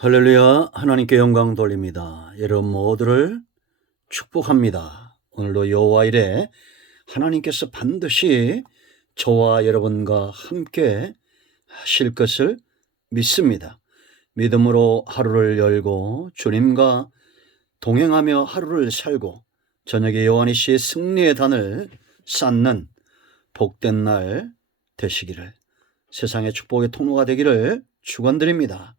할렐루야. 하나님께 영광 돌립니다. 여러분 모두를 축복합니다. 오늘도 여호와 이래 하나님께서 반드시 저와 여러분과 함께 하실 것을 믿습니다. 믿음으로 하루를 열고 주님과 동행하며 하루를 살고 저녁에 요한이 씨의 승리의 단을 쌓는 복된 날 되시기를, 세상의 축복의 통로가 되기를 축원드립니다.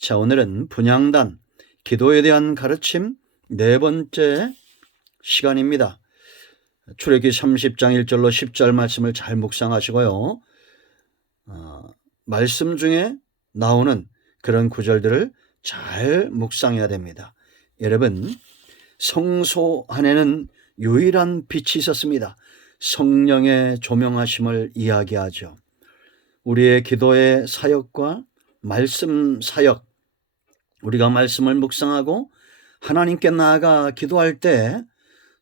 자, 오늘은 분향단, 기도에 대한 가르침 네 번째 시간입니다. 출애굽기 30장 1절로 10절 말씀을 잘 묵상하시고요. 말씀 중에 나오는 그런 구절들을 잘 묵상해야 됩니다. 여러분, 성소 안에는 유일한 빛이 있었습니다. 성령의 조명하심을 이야기하죠. 우리의 기도의 사역과 말씀 사역, 우리가 말씀을 묵상하고 하나님께 나아가 기도할 때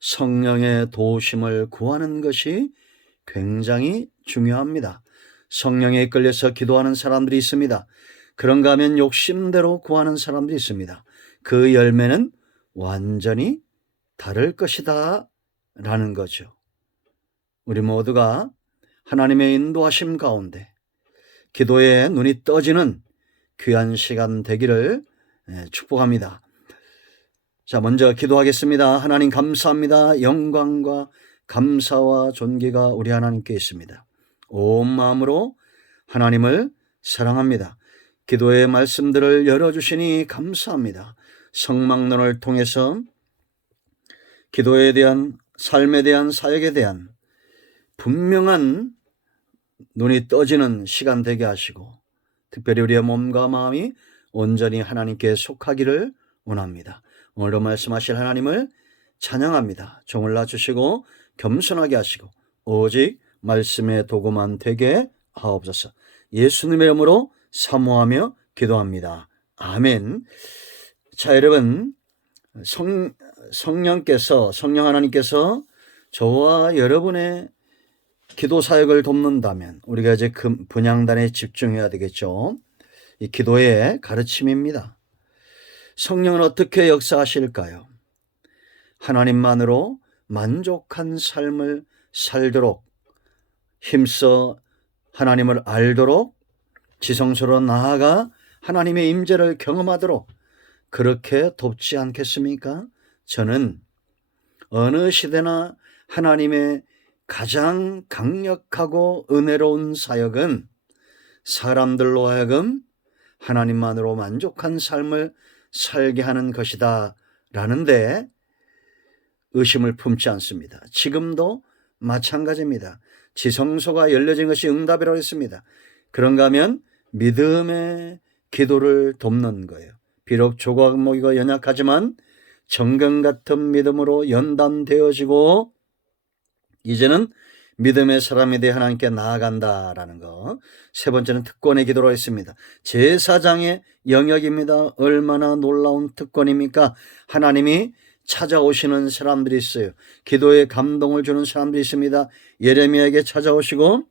성령의 도우심을 구하는 것이 굉장히 중요합니다. 성령에 이끌려서 기도하는 사람들이 있습니다. 그런가 하면 욕심대로 구하는 사람들이 있습니다. 그 열매는 완전히 다를 것이다 라는 거죠. 우리 모두가 하나님의 인도하심 가운데 기도에 눈이 떠지는 귀한 시간 되기를 축복합니다. 자, 먼저 기도하겠습니다. 하나님 감사합니다. 영광과 감사와 존귀가 우리 하나님께 있습니다. 온 마음으로 하나님을 사랑합니다. 기도의 말씀들을 열어주시니 감사합니다. 성막론을 통해서 기도에 대한, 삶에 대한, 사역에 대한 분명한 눈이 떠지는 시간 되게 하시고, 특별히 우리의 몸과 마음이 온전히 하나님께 속하기를 원합니다. 오늘도 말씀하실 하나님을 찬양합니다. 종을 낮추시고 겸손하게 하시고 오직 말씀의 도구만 되게 하옵소서. 예수님의 이름으로 사모하며 기도합니다. 아멘. 자, 여러분, 성령 하나님께서 저와 여러분의 기도 사역을 돕는다면 우리가 이제 그 분향단에 집중해야 되겠죠. 이 기도의 가르침입니다. 성령은 어떻게 역사하실까요? 하나님만으로 만족한 삶을 살도록, 힘써 하나님을 알도록, 지성소로 나아가 하나님의 임재를 경험하도록 그렇게 돕지 않겠습니까? 저는 어느 시대나 하나님의 가장 강력하고 은혜로운 사역은 사람들로 하여금 하나님만으로 만족한 삶을 살게 하는 것이다 라는데 의심을 품지 않습니다. 지금도 마찬가지입니다. 지성소가 열려진 것이 응답이라고 했습니다. 그런가 하면 믿음의 기도를 돕는 거예요. 비록 조각목이고 연약하지만 정금 같은 믿음으로 연단되어지고 이제는 믿음의 사람이 되어 하나님께 나아간다라는 거. 세 번째는 특권의 기도로 했습니다. 제사장의 영역입니다. 얼마나 놀라운 특권입니까? 하나님이 찾아오시는 사람들이 있어요. 기도에 감동을 주는 사람들이 있습니다. 예레미야에게 찾아오시고,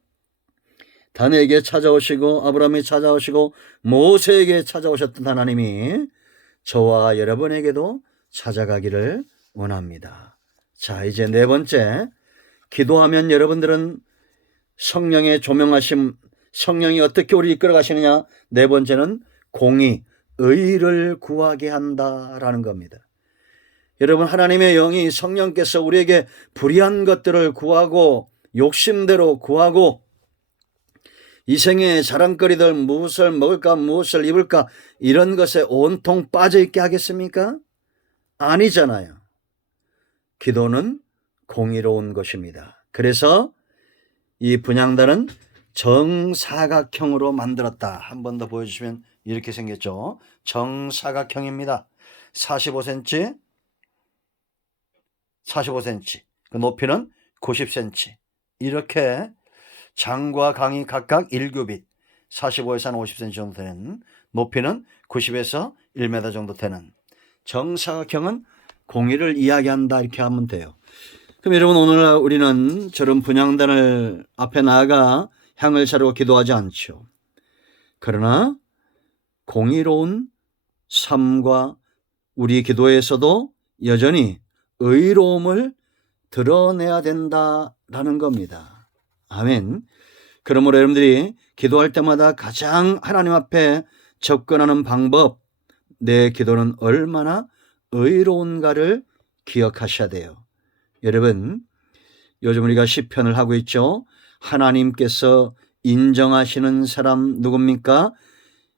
다니엘에게 찾아오시고, 아브라함에 찾아오시고, 모세에게 찾아오셨던 하나님이 저와 여러분에게도 찾아가기를 원합니다. 자, 이제 네 번째, 기도하면 여러분들은 성령의 조명하심, 성령이 어떻게 우리 이끌어 가시느냐. 네 번째는 공의, 의를 구하게 한다라는 겁니다. 여러분, 하나님의 영이 성령께서 우리에게 불의한 것들을 구하고 욕심대로 구하고 이 생의 자랑거리들 무엇을 먹을까 무엇을 입을까 이런 것에 온통 빠져있게 하겠습니까? 아니잖아요. 기도는 공의로운 것입니다. 그래서 이 분향단은 정사각형으로 만들었다. 한 번 더 보여주시면 이렇게 생겼죠. 정사각형입니다. 45cm, 45cm, 그 높이는 90cm. 이렇게 장과 강이 각각 1규빗, 45에서 한 50cm 정도 되는, 높이는 90에서 1m 정도 되는 정사각형은 공의를 이야기한다 이렇게 하면 돼요. 그럼 여러분, 오늘 우리는 저런 분향단을 앞에 나아가 향을 차리고 기도하지 않죠. 그러나 공의로운 삶과 우리 기도에서도 여전히 의로움을 드러내야 된다라는 겁니다. 아멘. 그러므로 여러분들이 기도할 때마다 가장 하나님 앞에 접근하는 방법, 내 기도는 얼마나 의로운가를 기억하셔야 돼요. 여러분, 요즘 우리가 시편을 하고 있죠. 하나님께서 인정하시는 사람 누굽니까?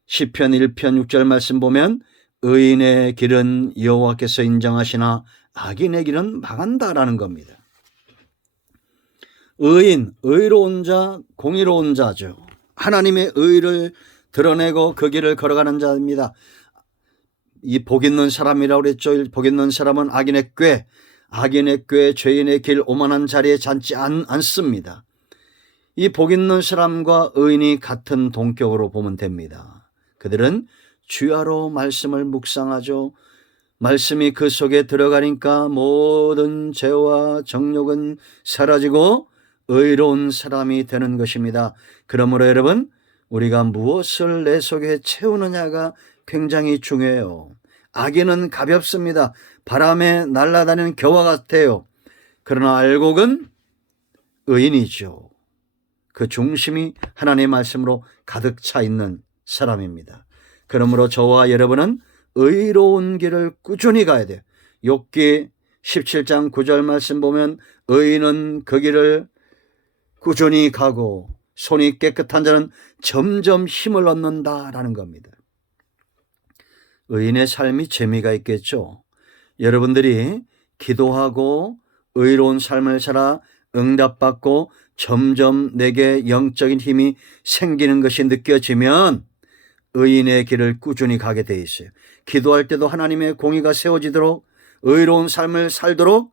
시편 1편 6절 말씀 보면 의인의 길은 여호와께서 인정하시나 악인의 길은 망한다라는 겁니다. 의인, 의로운 자, 공의로운 자죠. 하나님의 의를 드러내고 그 길을 걸어가는 자입니다. 이 복 있는 사람이라고 그랬죠. 복 있는 사람은 악인의 꾀, 죄인의 길, 오만한 자리에 앉지 않습니다. 이 복 있는 사람과 의인이 같은 동격으로 보면 됩니다. 그들은 주야로 말씀을 묵상하죠. 말씀이 그 속에 들어가니까 모든 죄와 정욕은 사라지고 의로운 사람이 되는 것입니다. 그러므로 여러분, 우리가 무엇을 내 속에 채우느냐가 굉장히 중요해요. 악인은 가볍습니다. 바람에 날아다니는 겨와 같아요. 그러나 알곡은 의인이죠. 그 중심이 하나님의 말씀으로 가득 차 있는 사람입니다. 그러므로 저와 여러분은 의로운 길을 꾸준히 가야 돼요. 욥기 17장 9절 말씀 보면 의인은 그 길을 꾸준히 가고 손이 깨끗한 자는 점점 힘을 얻는다라는 겁니다. 의인의 삶이 재미가 있겠죠. 여러분들이 기도하고 의로운 삶을 살아 응답받고 점점 내게 영적인 힘이 생기는 것이 느껴지면 의인의 길을 꾸준히 가게 돼 있어요. 기도할 때도 하나님의 공의가 세워지도록 의로운 삶을 살도록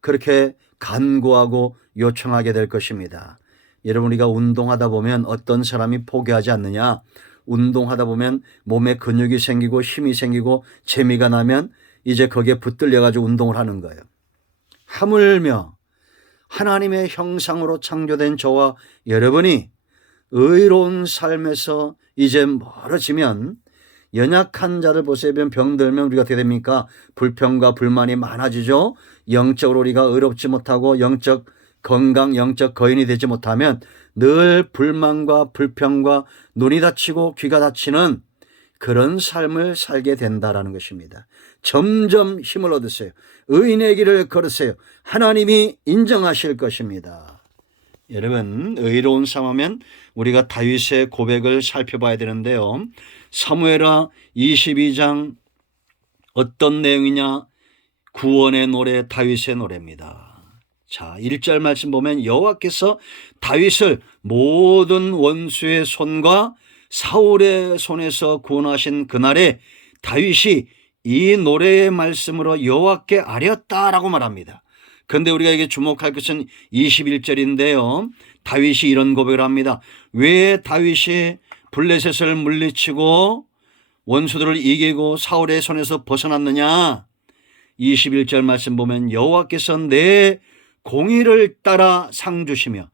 그렇게 간구하고 요청하게 될 것입니다. 여러분, 우리가 운동하다 보면 어떤 사람이 포기하지 않느냐? 운동하다 보면 몸에 근육이 생기고 힘이 생기고 재미가 나면 이제 거기에 붙들려 가지고 운동을 하는 거예요. 하물며 하나님의 형상으로 창조된 저와 여러분이 의로운 삶에서 이제 멀어지면 연약한 자를 보세요. 병들면 우리가 어떻게 됩니까? 불평과 불만이 많아지죠. 영적으로 우리가 의롭지 못하고 영적 건강, 영적 거인이 되지 못하면 늘 불만과 불평과 눈이 다치고 귀가 다치는 그런 삶을 살게 된다라는 것입니다. 점점 힘을 얻으세요. 의인의 길을 걸으세요. 하나님이 인정하실 것입니다. 여러분, 의로운 삶하면 우리가 다윗의 고백을 살펴봐야 되는데요. 사무엘하 22장 어떤 내용이냐? 구원의 노래, 다윗의 노래입니다. 자, 1절 말씀 보면 여호와께서 다윗을 모든 원수의 손과 사울의 손에서 구원하신 그날에 다윗이 이 노래의 말씀으로 여호와께 아뢰었다라고 말합니다. 그런데 우리가 이게 주목할 것은 21절인데요. 다윗이 이런 고백을 합니다. 왜 다윗이 블레셋을 물리치고 원수들을 이기고 사울의 손에서 벗어났느냐? 21절 말씀 보면 여호와께서 내 공의를 따라 상 주시며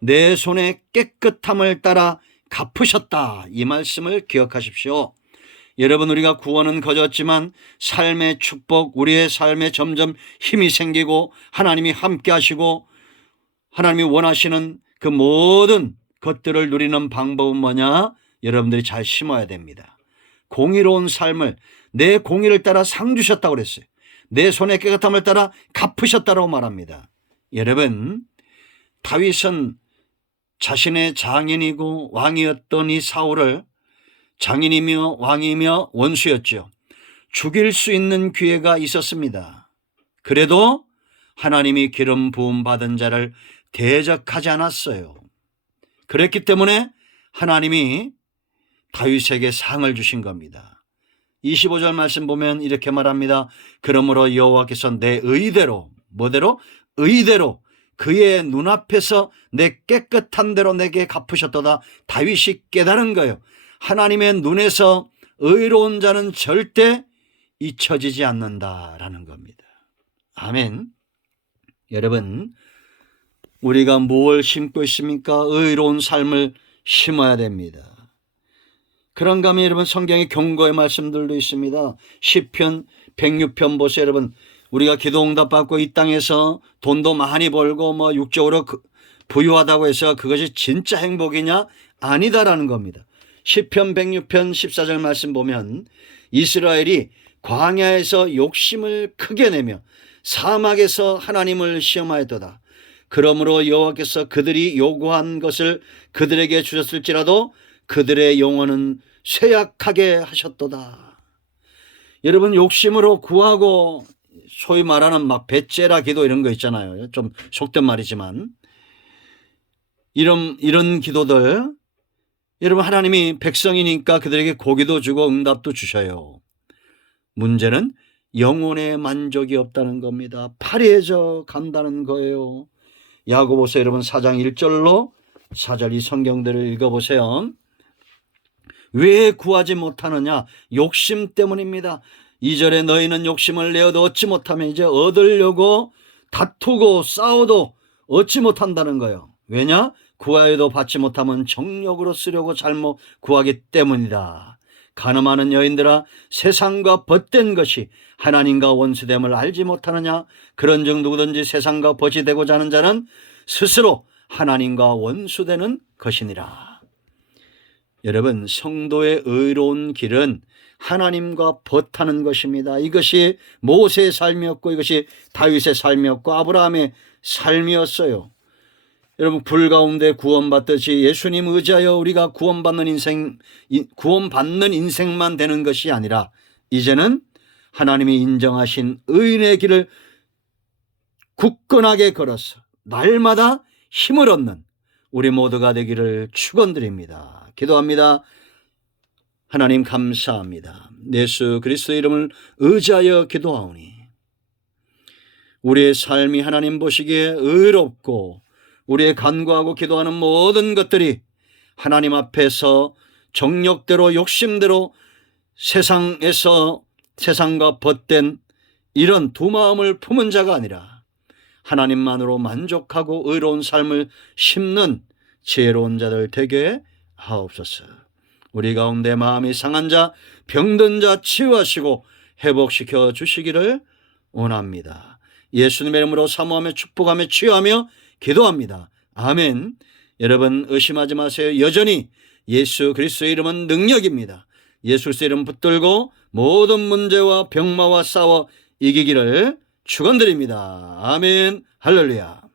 내 손의 깨끗함을 따라 갚으셨다. 이 말씀을 기억하십시오. 여러분, 우리가 구원은 거졌지만 삶의 축복, 우리의 삶에 점점 힘이 생기고 하나님이 함께 하시고 하나님이 원하시는 그 모든 것들을 누리는 방법은 뭐냐? 여러분들이 잘 심어야 됩니다. 공의로운 삶을 내 공의를 따라 상 주셨다고 그랬어요. 내 손의 깨끗함을 따라 갚으셨다고 말합니다. 여러분, 다윗은 자신의 장인이고 왕이었던 이 사울을 장인이며 왕이며 원수였죠. 죽일 수 있는 기회가 있었습니다. 그래도 하나님이 기름 부음 받은 자를 대적하지 않았어요. 그랬기 때문에 하나님이 다윗에게 상을 주신 겁니다. 25절 말씀 보면 이렇게 말합니다. 그러므로 여호와께서 내 의대로, 뭐대로? 의대로 그의 눈앞에서 내 깨끗한 대로 내게 갚으셨도다. 다윗이 깨달은 거예요. 하나님의 눈에서 의로운 자는 절대 잊혀지지 않는다라는 겁니다. 아멘. 여러분, 우리가 무엇을 심고 있습니까? 의로운 삶을 심어야 됩니다. 그런가 하면 여러분 성경의 경고의 말씀들도 있습니다. 시편 106편 보세요. 여러분, 우리가 기도 응답 받고 이 땅에서 돈도 많이 벌고 뭐 육적으로 부유하다고 해서 그것이 진짜 행복이냐? 아니다라는 겁니다. 시편 106편 14절 말씀 보면 이스라엘이 광야에서 욕심을 크게 내며 사막에서 하나님을 시험하였도다. 그러므로 여호와께서 그들이 요구한 것을 그들에게 주셨을지라도 그들의 영혼은 쇠약하게 하셨도다. 여러분, 욕심으로 구하고 소위 말하는 막 배째라 기도 이런 거 있잖아요. 좀 속된 말이지만 이런 기도들, 여러분, 하나님이 백성이니까 그들에게 고기도 주고 응답도 주셔요. 문제는 영혼의 만족이 없다는 겁니다. 파리해져 간다는 거예요. 야고보서 여러분 4장 1절로 4절 이 성경들을 읽어보세요. 왜 구하지 못하느냐? 욕심 때문입니다. 2절에 너희는 욕심을 내어도 얻지 못하면 이제 얻으려고 다투고 싸워도 얻지 못한다는 거예요. 왜냐? 구하여도 받지 못하면 정욕으로 쓰려고 잘못 구하기 때문이다. 가늠하는 여인들아, 세상과 벗된 것이 하나님과 원수됨을 알지 못하느냐? 그런즉 누구든지 세상과 벗이 되고자 하는 자는 스스로 하나님과 원수되는 것이니라. 여러분, 성도의 의로운 길은 하나님과 벗하는 것입니다. 이것이 모세의 삶이었고 이것이 다윗의 삶이었고 아브라함의 삶이었어요. 여러분, 불 가운데 구원받듯이 예수님 의지하여 우리가 구원받는 인생만 되는 것이 아니라 이제는 하나님이 인정하신 의인의 길을 굳건하게 걸어서 날마다 힘을 얻는 우리 모두가 되기를 축원드립니다. 기도합니다. 하나님 감사합니다. 예수 그리스도의 이름을 의지하여 기도하오니 우리의 삶이 하나님 보시기에 의롭고 우리의 간구하고 기도하는 모든 것들이 하나님 앞에서 정욕대로 욕심대로 세상과 벗된 이런 두 마음을 품은 자가 아니라 하나님만으로 만족하고 의로운 삶을 심는 지혜로운 자들 되게 하옵소서. 우리 가운데 마음이 상한 자, 병든 자 치유하시고 회복시켜 주시기를 원합니다. 예수님의 이름으로 사모하며 축복하며 치유하며 기도합니다. 아멘. 여러분, 의심하지 마세요. 여전히 예수 그리스도의 이름은 능력입니다. 예수 그리스도의 이름 붙들고 모든 문제와 병마와 싸워 이기기를 축원드립니다. 아멘. 할렐루야.